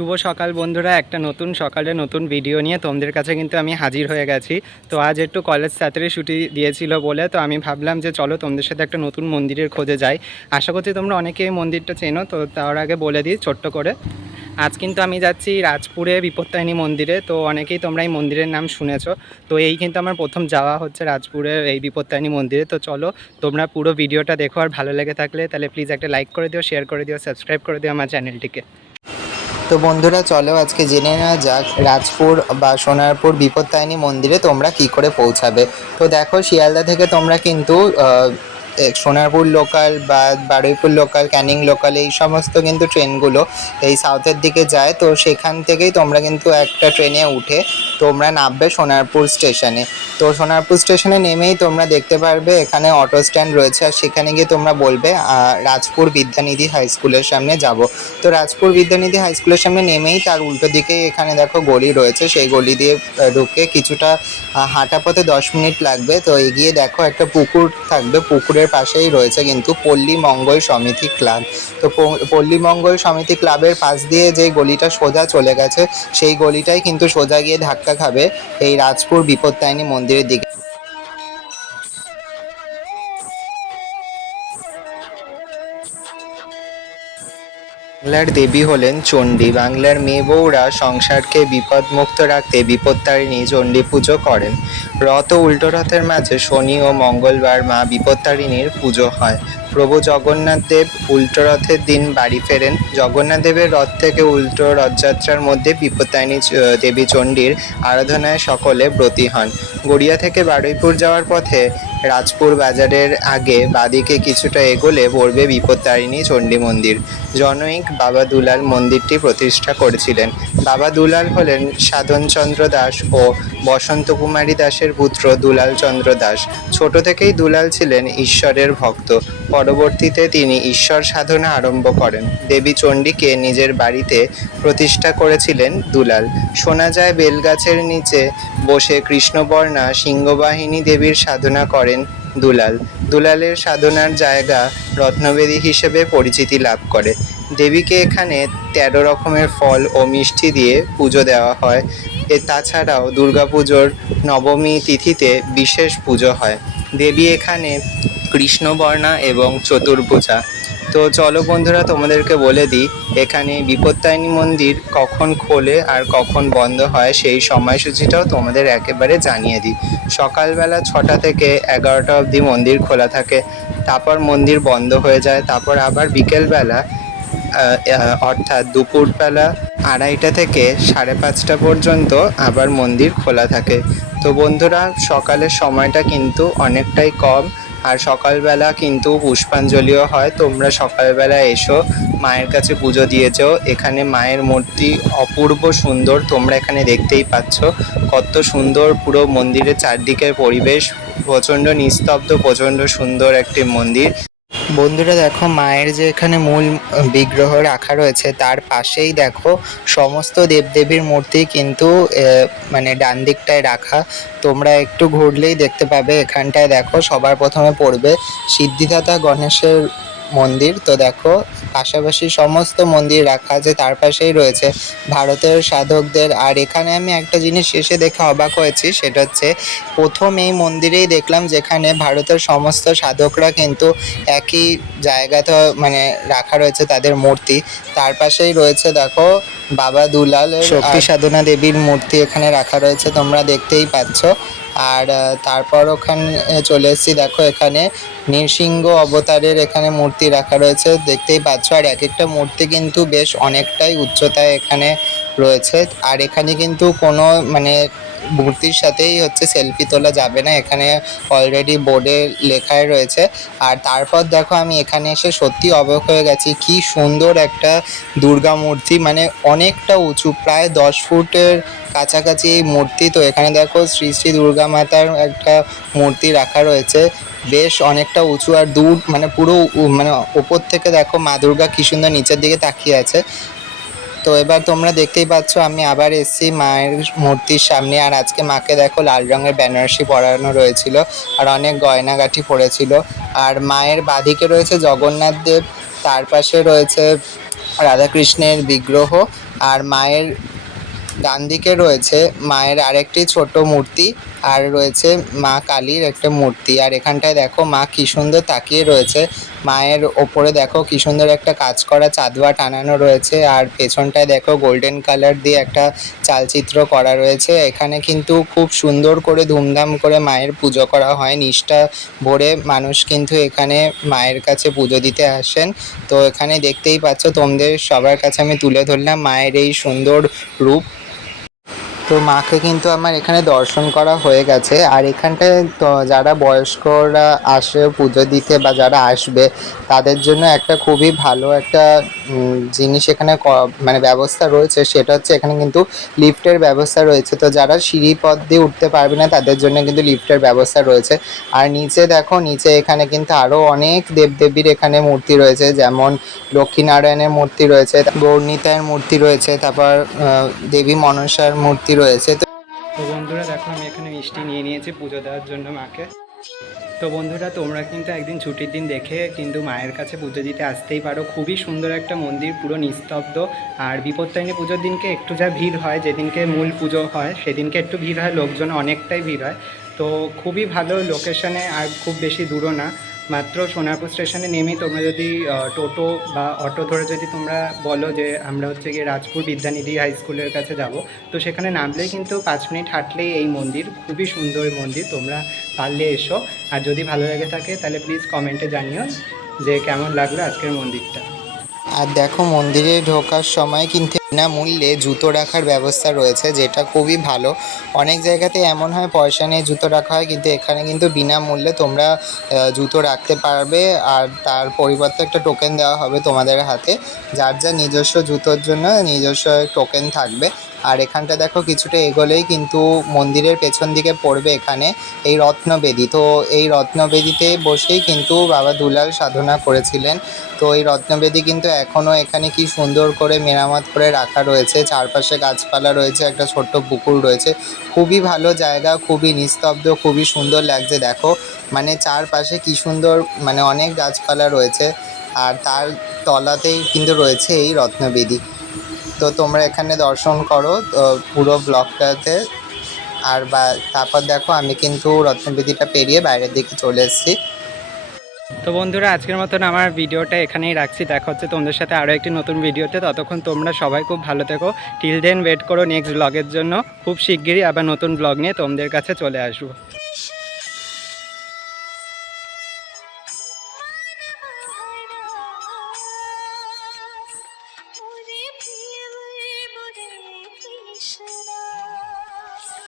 শুভ সকাল বন্ধুরা, একটা নতুন সকালে নতুন ভিডিও নিয়ে তোমাদের কাছে কিন্তু আমি হাজির হয়ে গেছি। তো আজ একটু কলেজ ছাত্রে ছুটি দিয়েছিল বলে, তো আমি ভাবলাম যে চলো তোমাদের সাথে একটা নতুন মন্দিরের খোঁজে যাই। আশা করছি তোমরা অনেকেই এই মন্দিরটা চেনো, তো তার আগে বলে দিই ছোট্ট করে। আজ কিন্তু আমি যাচ্ছি রাজপুরে বিপত্তায়নী মন্দিরে, তো অনেকেই তোমরা এই মন্দিরের নাম শুনেছো। তো এই কিন্তু আমার প্রথম যাওয়া হচ্ছে রাজপুরের এই বিপত্তায়নী মন্দিরে। তো চলো তোমরা পুরো ভিডিওটা দেখো, আর ভালো লেগে থাকলে তাহলে প্লিজ একটা লাইক করে দিও শেয়ার করে দিও সাবস্ক্রাইব করে দিও আমার চ্যানেলটিকে তো বন্ধুরা, চলো আজকে জেনে নেওয়া যাক রাজপুর বা সোনারপুর বিপত্তায়নী মন্দিরে তোমরা কি করে পৌঁছাবে। তো দেখো, শিয়ালদা থেকে তোমরা কিন্তু সোনারপুর লোকাল বা বারুইপুর লোকাল ক্যানিং লোকাল এই সমস্ত কিন্তু ট্রেনগুলো এই সাউথের দিকে যায়। তো সেখান থেকেই তোমরা কিন্তু একটা ট্রেনে উঠে তোমরা নামবে সোনারপুর স্টেশনে তো সোনারপুর স্টেশনে নেমেই তোমরা দেখতে পারবে এখানে অটো স্ট্যান্ড রয়েছে আর সেখানে গিয়ে তোমরা বলবে রাজপুর বিদ্যানিধি হাই স্কুলের সামনে যাব। তো রাজপুর বিদ্যানিধি হাই স্কুলের সামনে নেমেই তার উল্টো দিকে এখানে দেখো গলি রয়েছে। সেই গলি দিয়ে ঢুকে কিছুটা হাঁটা পথে দশ মিনিট লাগবে। তো এগিয়ে দেখো একটা পুকুর থাকবে। পুকুরের পাশেই রয়েছে কিন্তু পল্লী মঙ্গল সমিতি ক্লাব। তো পল্লী মঙ্গল সমিতি ক্লাবের পাশ দিয়ে যে গলিটা সোজা চলে গেছে, সেই গলিটাই কিন্তু সোজা গিয়ে ধাক্কা খাবে এই রাজপুর বিপত্তায়নী মন্দিরের দিকে। বাংলার দেবী হলেন চণ্ডী। বাংলার মেয়ে বউরা সংসারকে বিপদমুক্ত রাখতে বিপত্তারিণী চণ্ডী পুজো করেন। রথ ও উল্টো রথের মাঝে শনি ও মঙ্গলবার মা বিপত্তারিণীর পুজো হয়। প্রভু জগন্নাথ দেব উল্টো রথের দিন বাড়ি ফেরেন। জগন্নাথ দেবের রথ থেকে উল্টো রথযাত্রার মধ্যে বিপত্তারিণী চ- দেবী চণ্ডীর আরাধনায় সকলে ব্রতী হন। গড়িয়া থেকে বারুইপুর যাওয়ার পথে রাজপুর বাজারের আগে বাদিকে কিছুটা এগোলে পড়বে বিপত্তারিণী চণ্ডী মন্দির। জনৈক বাবা দুলাল মন্দিরটি প্রতিষ্ঠা করেছিলেন। বাবা দুলাল হলেন সাধনচন্দ্র দাস ও বসন্ত কুমারী দাসের পুত্র দুলাল চন্দ্র দাস। ছোট থেকেই দুলাল ছিলেন ঈশ্বরের ভক্ত। পরবর্তীতে তিনি ঈশ্বর সাধনা আরম্ভ করেন। দেবী চণ্ডীকে নিজের বাড়িতে প্রতিষ্ঠা করেছিলেন দুলাল। শোনা যায়, বেলগাছের নিচে বসে কৃষ্ণবর্ণা সিংহবাহিনী দেবীর সাধনা করেন দুলাল। দুলালের সাধনার জায়গা রত্নবেদী হিসেবে পরিচিতি লাভ করে। দেবীকে এখানে তেরো রকমের ফল ও মিষ্টি দিয়ে পুজো দেওয়া হয়। এ তাছাড়াও দুর্গাপুজোর নবমী তিথিতে বিশেষ পুজো হয়। দেবী এখানে কৃষ্ণবর্ণা এবং চতুর্ভুজা। তো চলো বন্ধুরা, তোমাদেরকে বলে দিই, এখানে বিপত্তায়নী মন্দির কখন খোলে আর কখন বন্ধ হয় সেই সময়সূচিটাও তোমাদের একেবারে জানিয়ে দিই। সকালবেলা ছটা থেকে এগারোটা অবধি মন্দির খোলা থাকে, তারপর মন্দির বন্ধ হয়ে যায়, তারপর আবার বিকেলবেলা অর্থাৎ দুপুরবেলা আড়াইটা থেকে সাড়ে পাঁচটা পর্যন্ত আবার মন্দির খোলা থাকে। তো বন্ধুরা, সকালের সময়টা কিন্তু অনেকটাই কম, আর সকালবেলা কিন্তু পুষ্পাঞ্জলিও হয়। তোমরা সকালবেলা এসো, মায়ের কাছে পুজো দিয়ে যাও। এখানে মায়ের মূর্তি অপূর্ব সুন্দর, তোমরা এখানে দেখতেই পাচ্ছ। কত সুন্দর পুরো মন্দিরের চারদিকের পরিবেশ, প্রচণ্ড নিস্তব্ধ, প্রচণ্ড সুন্দর একটি মন্দির। বন্ধুরা দেখো, মায়ের যে এখানে মূল বিগ্রহ রাখা রয়েছে, তার পাশেই দেখো, সমস্ত দেবদেবীর মূর্তি কিন্তু মানে ডান দিকটায় রাখা। তোমরা একটু ঘুরলেই দেখতে পাবে, এখানটায় দেখো, সবার প্রথমে পড়বে সিদ্ধিদাতা গণেশের মন্দির। তো দেখো, পাশাপাশি সমস্ত মন্দির রাখা আছে, তার পাশেই রয়েছে ভারতের সাধকদের। আর এখানে আমি একটা জিনিস শেষে দেখে অবাক হয়েছি, সেটা হচ্ছে প্রথম এই মন্দিরেই দেখলাম যেখানে ভারতের সমস্ত সাধকরা কিন্তু একই জায়গাতে মানে রাখা রয়েছে তাদের মূর্তি। তার পাশেই রয়েছে দেখো, বাবা দুলাল শক্তি সাধনা দেবীর মূর্তি এখানে রাখা রয়েছে, তোমরা দেখতেই পাচ্ছ। আর তারপর ওখানে চলে এসেছি, দেখো এখানে নৃসিংহ অবতারের এখানে মূর্তি রাখা রয়েছে, দেখতেই পাচ্ছ। আর এক একটা মূর্তি কিন্তু বেশ অনেকটাই উচ্চতায় এখানে রয়েছে। আর এখানে কিন্তু কোনো মানে মূর্তির সাথেই হচ্ছে সেলফি তোলা যাবে না। এখানে অলরেডি বোর্ডে লেখাই রয়েছে। আর তারপর দেখো আমি এখানে এসে সত্যি অবাক হয়ে গেছি, কি সুন্দর একটা দুর্গা মূর্তি। মানে অনেকটা উঁচু, প্রায় দশ ফুটের কাছাকাছি এই মূর্তি। তো এখানে দেখো শ্রী শ্রী দুর্গা মাতার একটা মূর্তি রাখা রয়েছে। বেশ অনেকটা উঁচু আর দূর মানে পুরো মানে ওপর থেকে দেখো মা দুর্গা কি সুন্দর নিচের দিকে তাকিয়ে আছে। তো এবার তোমরা দেখতেই পাচ্ছ, আমি আবার এসেছি মায়ের মূর্তির সামনে। আর আজকে মাকে দেখো, লাল রঙের বেনারসি পরানো রয়েছিল আর অনেক গয়নাগাঠি পরেছিল আর মায়ের বাঁদিকে রয়েছে জগন্নাথ দেব, তার পাশে রয়েছে রাধাকৃষ্ণের বিগ্রহ আর মায়ের ডান দিকে রয়েছে মায়ের আরেকটি ছোট মূর্তি। আর রয়েছে মা কালীর একটা মূর্তি। আর এখানটায় দেখো মা কি সুন্দর তাকিয়ে রয়েছে। মায়ের ওপরে দেখো কি সুন্দর একটা কাজ করা চাঁদোয়া টানানো রয়েছে। আর পেছনটায় দেখো গোল্ডেন কালার দিয়ে একটা চালচিত্র করা রয়েছে। এখানে কিন্তু খুব সুন্দর করে ধুমধাম করে মায়ের পুজো করা হয়। নিষ্ঠা ভরে মানুষ কিন্তু এখানে মায়ের কাছে পুজো দিতে আসেন। তো এখানে দেখতেই পাচ্ছ তোমাদের সবার কাছে আমি তুলে ধরলাম মায়ের এই সুন্দর রূপ। তো মাকে কিন্তু আমার এখানে দর্শন করা হয়ে গেছে। আর এখানটায় তো যারা বয়স্করা আসে পুজো দিতে বা যারা আসবে, তাদের জন্য একটা খুবই ভালো একটা জিনিস এখানে মানে ব্যবস্থা রয়েছে। সেটা হচ্ছে এখানে কিন্তু লিফটের ব্যবস্থা রয়েছে। তো যারা সিঁড়ি পথ দিয়ে উঠতে পারবে না, তাদের জন্য কিন্তু লিফটের ব্যবস্থা রয়েছে। আর নিচে দেখো, নিচে এখানে কিন্তু আরও অনেক দেবদেবীর এখানে মূর্তি রয়েছে। যেমন লক্ষ্মীনারায়ণের মূর্তি রয়েছে গৌরনীতায়ের মূর্তি রয়েছে, তারপর দেবী মনসার মূর্তি রয়েছে। তো বন্ধুরা দেখো, আমি এখানে মিষ্টি নিয়ে নিয়েছি পুজো দেওয়ার জন্য মাকে। তো বন্ধুরা, তোমরা কিন্তু একদিন ছুটির দিন দেখে কিন্তু মায়ের কাছে পুজো দিতে আসতেই পারো। খুবই সুন্দর একটা মন্দির, পুরো নিস্তব্ধ। আর বিপত্তারিণী পুজোর দিনকে একটু যা ভিড় হয়, যেদিনকে মূল পুজো হয়, সেদিনকে একটু ভিড় হয়, লোকজন অনেকটাই ভিড় হয়। তো খুবই ভালো লোকেশনে আর খুব বেশি দূরও না। মাত্র সোনারপুর স্টেশনে নেমে তোমরা যদি টোটো বা অটো ধরে যদি তোমরা বলো যে আমরা হচ্ছে গিয়ে রাজপুর বিদ্যানিধি হাই স্কুলের কাছে যাব, তো সেখানে নামলেই কিন্তু পাঁচ মিনিট হাঁটলেই এই মন্দির, খুবই সুন্দর মন্দির, তোমরা পারলে এসো। আর যদি ভালো লেগে থাকে তাহলে প্লিজ কমেন্টে জানিও যে কেমন লাগল আজকের মন্দিরটা। আর দেখো মন্দিরে ঢোকার সময় কিন্তু বিনামূল্যে জুতো রাখার ব্যবস্থা রয়েছে, যেটা খুবই ভালো। অনেক জায়গাতে এমন হয়, পয়সা নিয়ে জুতো রাখা হয়, কিন্তু এখানে কিন্তু বিনামূল্যে তোমরা জুতো রাখতে পারবে আর তার পরিবর্তে একটা টোকেন দেওয়া হবে তোমাদের হাতে। যার যা নিজস্ব জুতোর জন্য নিজস্ব টোকেন থাকবে। আর এখানটা দেখো কিছুটা এগোলেই কিন্তু মন্দিরের পেছন দিকে পড়বে এখানে এই রত্নবেদী। তো এই রত্নবেদীতে বসেই কিন্তু বাবা দুলাল সাধনা করেছিলেন। তো এই রত্নবেদী কিন্তু এখনও এখানে কি সুন্দর করে মেরামত করে রাখা রয়েছে। চারপাশে গাছপালা রয়েছে, একটা ছোট্ট পুকুর রয়েছে। খুবই ভালো জায়গা, খুবই নিস্তব্ধ, খুবই সুন্দর লাগছে দেখো। মানে চারপাশে কি সুন্দর মানে অনেক গাছপালা রয়েছে। আর তার তলাতেই কিন্তু রয়েছে এই রত্নবেদী। তো তোমরা এখানে দর্শন করো পুরো ব্লকটাতে আর বা, তারপর দেখো, আমি কিন্তু রত্নবেদীটা পেরিয়ে বাইরের দিকে চলে এসেছি। তো বন্ধুরা, আজকের মতন আমার ভিডিওটা এখানেই রাখছি। দেখা হচ্ছে তোমাদের সাথে আরও একটি নতুন ভিডিওতে। ততক্ষণ তোমরা সবাই খুব ভালো থেকো। টিল দেন ওয়েট করো নেক্সট ব্লগের জন্য। খুব শিগগিরই আবার নতুন ব্লগ নিয়ে তোমাদের কাছে চলে আসব।